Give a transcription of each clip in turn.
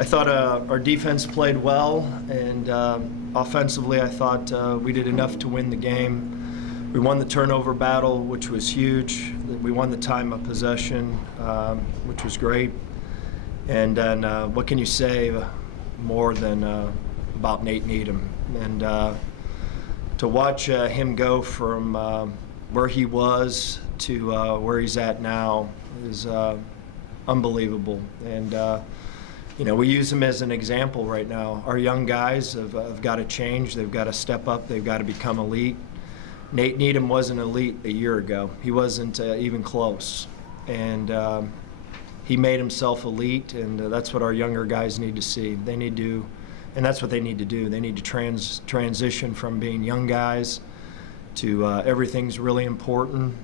I thought our defense played well, and offensively I thought we did enough to win the game. We won the turnover battle, which was huge. We won the time of possession, which was great. And then what can you say more than about Nate Needham? And to watch him go from where he was to where he's at now is unbelievable. And you know, we use him as an example right now. Our young guys have got to change. They've got to step up. They've got to become elite. Nate Needham wasn't elite a year ago. He wasn't even close. And he made himself elite, and that's what our younger guys need to see. They need to, and that's what they need to do. They need to transition from being young guys to everything's really important.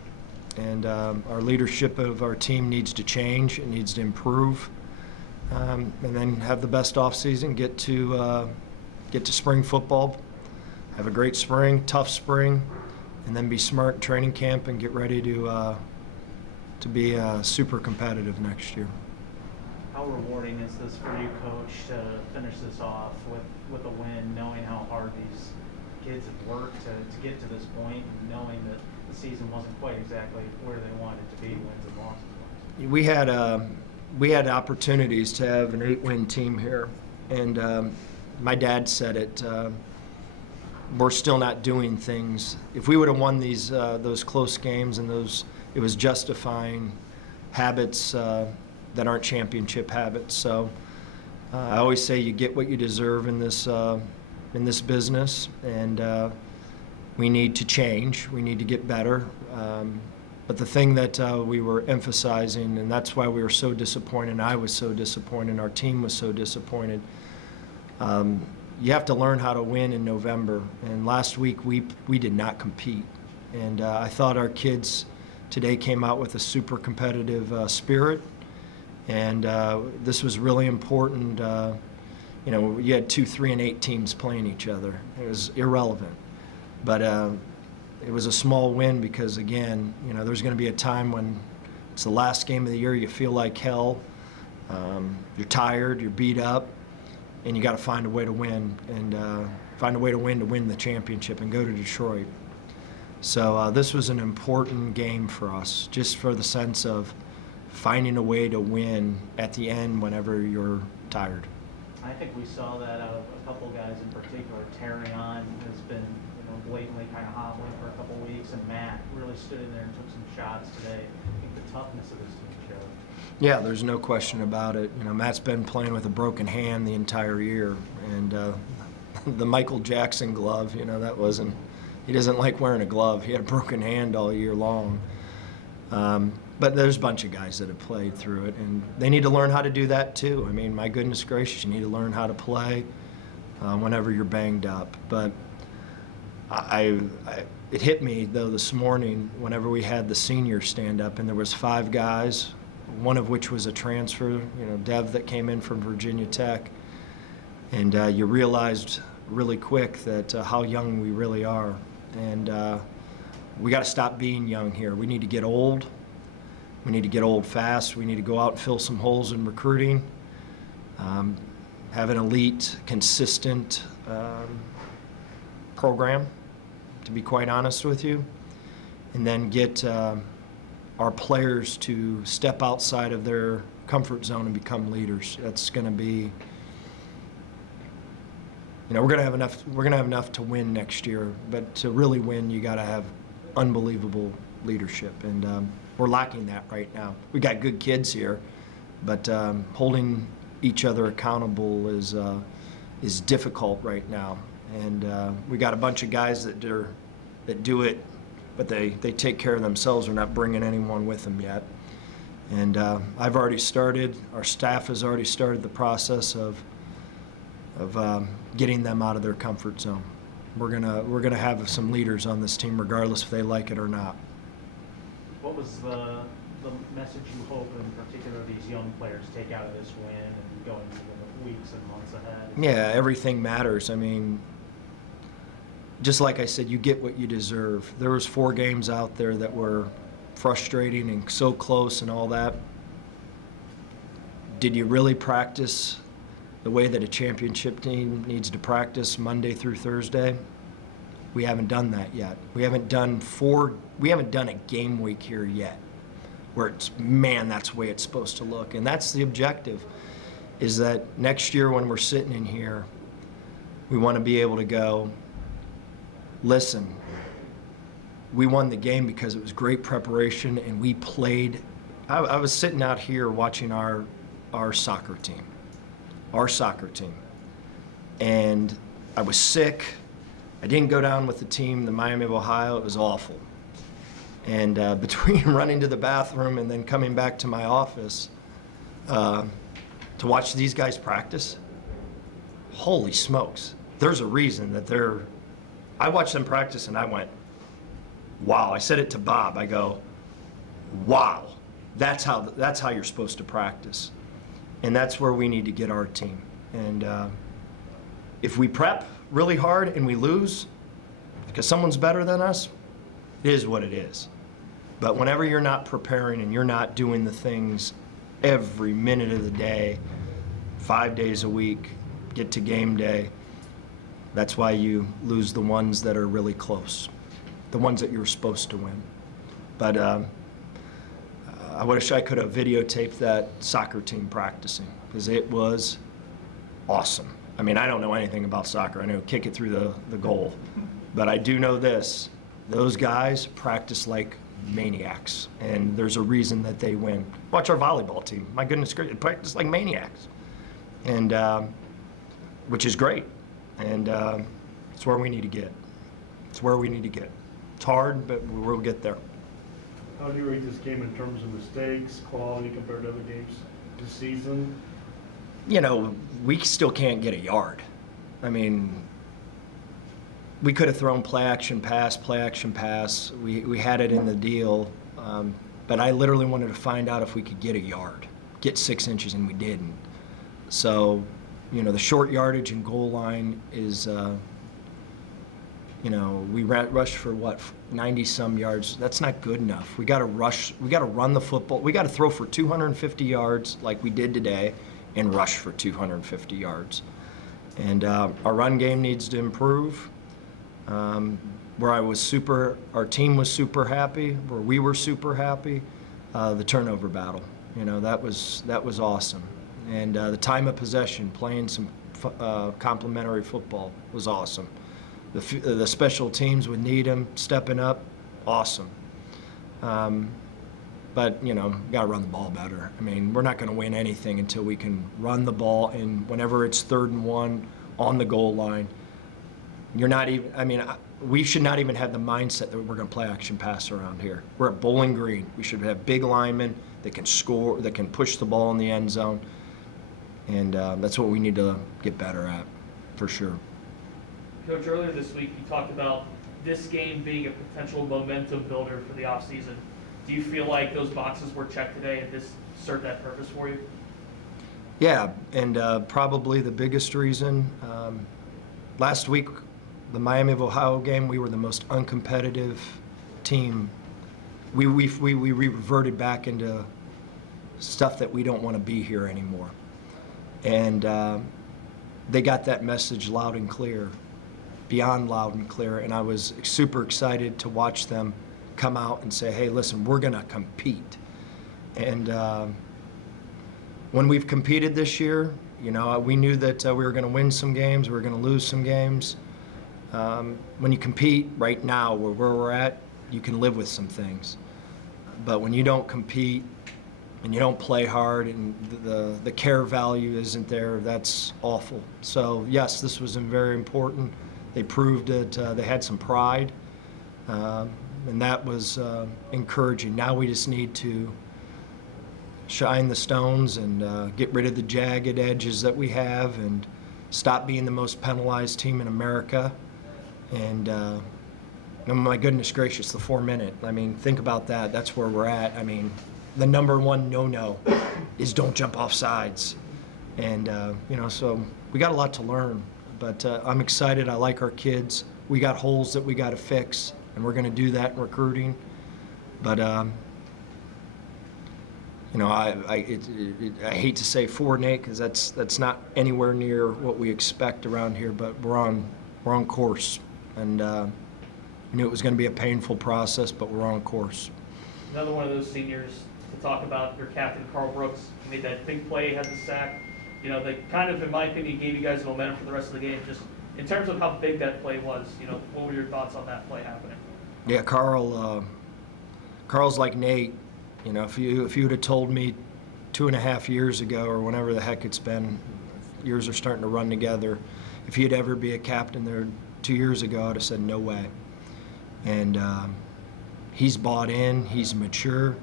And our leadership of our team needs to change. It needs to improve. And then have the best off season. Get to spring football, have a great spring, tough spring, and then be smart in training camp and get ready to be super competitive next year. How rewarding is this for you, Coach, to finish this off with a win, knowing how hard these kids have worked to get to this point, and knowing that the season wasn't quite exactly where they wanted it to be, wins and losses? We had opportunities to have an 8-win team here, and my dad said it. We're still not doing things. If we would have won those close games and it was justifying habits that aren't championship habits. So I always say you get what you deserve in this business, and we need to change. We need to get better. But the thing that we were emphasizing, and that's why we were so disappointed, and I was so disappointed, and our team was so disappointed, you have to learn how to win in November. And last week we did not compete. And I thought our kids today came out with a super competitive spirit. And this was really important. You know, you had 2, 3, and 8 teams playing each other. It was irrelevant. But it was a small win because, again, you know, there's going to be a time when it's the last game of the year, you feel like hell, you're tired, you're beat up, and you got to find a way to win, and find a way to win the championship and go to Detroit. So this was an important game for us, just for the sense of finding a way to win at the end whenever you're tired. I think we saw that out of a couple guys in particular. Terry on has been blatantly kind of hobbling for a couple weeks, and Matt really stood in there and took some shots today. I think the toughness of this team showed. Yeah, there's no question about it. You know, Matt's been playing with a broken hand the entire year, and the Michael Jackson glove, you know, he doesn't like wearing a glove. He had a broken hand all year long. But there's a bunch of guys that have played through it, and they need to learn how to do that too. I mean, my goodness gracious, you need to learn how to play whenever you're banged up. But it hit me though this morning whenever we had the seniors stand up, and there was 5 guys, one of which was a transfer, you know, Dev, that came in from Virginia Tech, and you realized really quick that how young we really are, and we got to stop being young here. We need to get old. We need to get old fast. We need to go out and fill some holes in recruiting, have an elite, consistent program, to be quite honest with you, and then get our players to step outside of their comfort zone and become leaders. That's going to be, you know, we're going to have enough to win next year, but to really win, you got to have unbelievable leadership, and we're lacking that right now. We got good kids here, but holding each other accountable is difficult right now. And we got a bunch of guys that do it, but they take care of themselves. They're not bringing anyone with them yet. And I've already started. Our staff has already started the process of getting them out of their comfort zone. We're gonna have some leaders on this team, regardless if they like it or not. What was the message you hope, in particular, these young players take out of this win and going into the weeks and months ahead? Yeah, everything matters. I mean, just like I said, you get what you deserve. There was 4 games out there that were frustrating and so close and all that. Did you really practice the way that a championship team needs to practice Monday through Thursday. We haven't done that yet. We haven't done a game week here yet where it's, man, that's the way it's supposed to look. And that's the objective, is that next year when we're sitting in here, we want to be able to go, listen, we won the game because it was great preparation and we played. I was sitting out here watching our soccer team, and I was sick. I didn't go down with the team, the Miami of Ohio. It was awful. And between running to the bathroom and then coming back to my office to watch these guys practice, holy smokes. There's a reason that I watched them practice and I went, wow. I said it to Bob. I go, wow. That's how you're supposed to practice. And that's where we need to get our team. And if we prep really hard and we lose because someone's better than us, it is what it is. But whenever you're not preparing and you're not doing the things every minute of the day, 5 days a week, get to game day, that's why you lose the ones that are really close, the ones that you're supposed to win. But I wish I could have videotaped that soccer team practicing, because it was awesome. I mean, I don't know anything about soccer. I know kick it through the goal. But I do know this. Those guys practice like maniacs, and there's a reason that they win. Watch our volleyball team. My goodness gracious, they practice like maniacs, and which is great. And it's where we need to get. It's where we need to get. It's hard, but we'll get there. How do you rate this game in terms of mistakes, quality compared to other games this season? You know, we still can't get a yard. I mean, we could have thrown play action pass. We had it in the deal, but I literally wanted to find out if we could get a yard, get 6 inches, and we didn't. So, you know, the short yardage and goal line is, you know, we rushed for what, 90-some yards. That's not good enough. We got to rush. We got to run the football. We got to throw for 250 yards like we did today, and rush for 250 yards. And our run game needs to improve. Where our team was super happy, where we were super happy, the turnover battle. You know, that was awesome. And the time of possession, playing some complementary football was awesome. The special teams with Needham stepping up, awesome. But, you know, got to run the ball better. I mean, we're not going to win anything until we can run the ball, and whenever it's 3rd and 1 on the goal line, you're not even, I mean, we should not even have the mindset that we're going to play action pass around here. We're at Bowling Green. We should have big linemen that can score, that can push the ball in the end zone. And that's what we need to get better at, for sure. Coach, earlier this week you talked about this game being a potential momentum builder for the offseason. Do you feel like those boxes were checked today and this served that purpose for you? Yeah, and probably the biggest reason, last week, the Miami of Ohio game, we were the most uncompetitive team. We reverted back into stuff that we don't want to be here anymore. And they got that message loud and clear, beyond loud and clear, and I was super excited to watch them come out and say, hey, listen, we're going to compete. And when we've competed this year, you know, we knew that we were going to win some games, we were going to lose some games. When you compete right now, where we're at, you can live with some things. But when you don't compete and you don't play hard and the care value isn't there, that's awful. So yes, this was very important. They proved that they had some pride, and that was encouraging. Now we just need to shine the stones and get rid of the jagged edges that we have and stop being the most penalized team in America. And oh my goodness gracious, the 4-minute. I mean, think about that. That's where we're at. I mean, the number one no-no is don't jump off sides. And, you know, so we got a lot to learn. But I'm excited. I like our kids. We got holes that we got to fix, and we're going to do that in recruiting. But, you you know, I hate to say 4-8 because that's not anywhere near what we expect around here, but we're on course, and I knew it was going to be a painful process, but we're on course. Another one of those seniors to talk about, your captain, Carl Brooks. He made that big play, had the sack. You know, they kind of, in my opinion, gave you guys the momentum for the rest of the game. Just in terms of how big that play was, you know, what were your thoughts on that play happening? Yeah, Carl's like Nate. You know, if you would have told me 2.5 years ago, or whenever the heck it's been, years are starting to run together, if he'd ever be a captain there 2 years ago, I'd have said no way. And he's bought in, he's mature.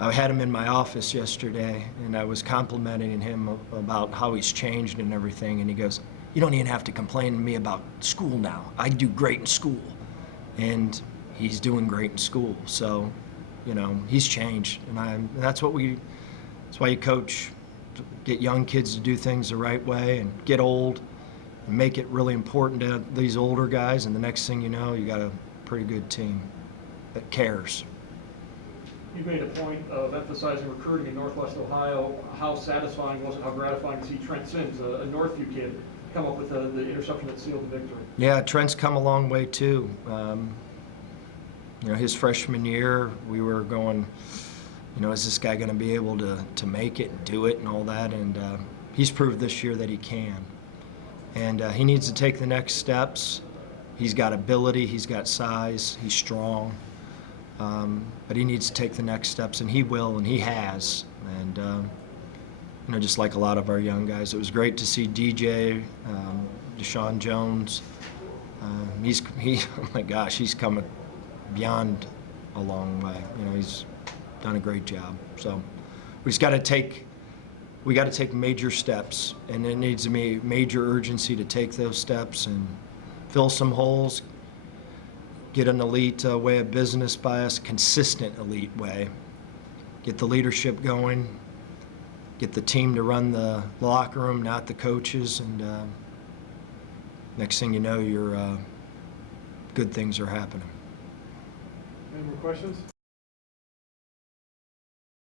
I had him in my office yesterday, and I was complimenting him about how he's changed and everything, and he goes, "You don't even have to complain to me about school now. I do great in school." And he's doing great in school, so, you know, he's changed, and that's why you coach, to get young kids to do things the right way and get old and make it really important to these older guys, and the next thing you know, you got a pretty good team that cares. You made a point of emphasizing recruiting in Northwest Ohio. How satisfying was it, how gratifying to see Trent Sims, a Northview kid, come up with the interception that sealed the victory? Yeah, Trent's come a long way too. You know, his freshman year, we were going, you know, is this guy going to be able to make it and do it and all that? And he's proved this year that he can. And he needs to take the next steps. He's got ability, he's got size, he's strong. But he needs to take the next steps, and he will, and he has. And you know, just like a lot of our young guys, it was great to see DJ, Deshaun Jones. Oh my gosh, he's come beyond a long way. You know, he's done a great job. So we got to take major steps, and it needs to be major urgency to take those steps and fill some holes. Get an elite way of business by us, consistent elite way. Get the leadership going. Get the team to run the locker room, not the coaches. And next thing you know, good things are happening. Any more questions?